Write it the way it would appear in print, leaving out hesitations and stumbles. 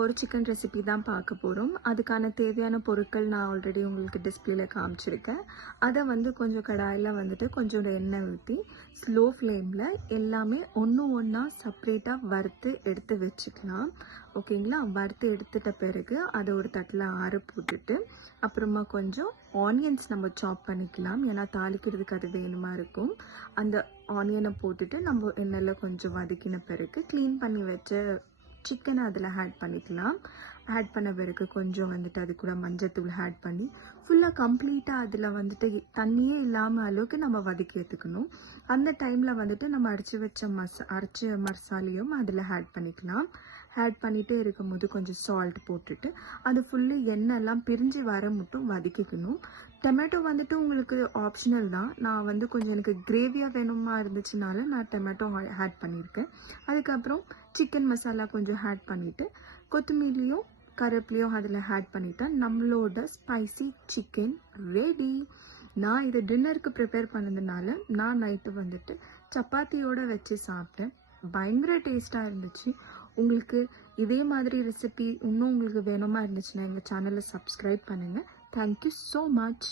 ஒரு chicken recipe தான் பார்க்க போகிறோம். அதுக்கான தேவையான பொருட்கள் நான் ஆல்ரெடி உங்களுக்கு டிஸ்பிளேல காமிச்சிருக்கேன். அதை கொஞ்சம் கடாயில் கொஞ்சம் எண்ணெய் ஊற்றி ஸ்லோ ஃப்ளேமில் எல்லாமே ஒன்று ஒன்றா செப்ரேட்டாக வறுத்து எடுத்து வச்சுக்கலாம். ஓகேங்களா? வறுத்து எடுத்துட்ட பிறகு அதை ஒரு தட்டில் ஆற போட்டுட்டு அப்புறமா கொஞ்சம் ஆனியன்ஸ் நம்ம சாப் பண்ணிக்கலாம். ஏன்னா தாளிக்கிறதுக்கு அது வேணுமா இருக்கும். அந்த ஆனியனை போட்டுட்டு நம்ம எண்ணெயில் கொஞ்சம் வதக்கின பிறகு க்ளீன் பண்ணி வச்ச சிக்கனை அதில் ஆட் பண்ணிக்கலாம். ஆட் பண்ண பிறகு கொஞ்சம் அது கூட மஞ்சத்தூள் ஆட் பண்ணி ஃபுல்லாக கம்ப்ளீட்டாக அதில் தண்ணியே இல்லாமல் அளவுக்கு நம்ம வதக்கி எடுத்துக்கணும். அந்த டைமில் நம்ம அரைச்ச மசாலையும் அதில் ஆட் பண்ணிக்கலாம். ஆட் பண்ணிகிட்டே இருக்கும்போது கொஞ்சம் சால்ட் போட்டுட்டு அது ஃபுல்லு எண்ணெய்லாம் பிரிஞ்சு வர மட்டும் வதக்கிக்கணும். டொமேட்டோ உங்களுக்கு ஆப்ஷனல் தான். நான் கொஞ்சம் எனக்கு கிரேவியாக வேணுமா இருந்துச்சுனால நான் டொமேட்டோ ஆட் பண்ணியிருக்கேன். அதுக்கப்புறம் சிக்கன் மசாலா கொஞ்சம் ஆட் பண்ணிவிட்டு கொத்தமல்லியும் கருவேப்பிலையும் அதில் ஆட் பண்ணிட்டா நம்மளோட ஸ்பைசி சிக்கன் ரெடி. நான் இதை டின்னருக்கு ப்ரிப்பேர் பண்ணதுனால நான் நைட்டு சப்பாத்தியோடு வச்சு சாப்பிட்டேன். பயங்கர டேஸ்ட்டாக இருந்துச்சு. உங்களுக்கு இதே மாதிரி ரெசிபி இன்னும் உங்களுக்கு வேணுமா இருந்துச்சுன்னா எங்கள் சேனலை சப்ஸ்கிரைப் பண்ணுங்கள். Thank you so much.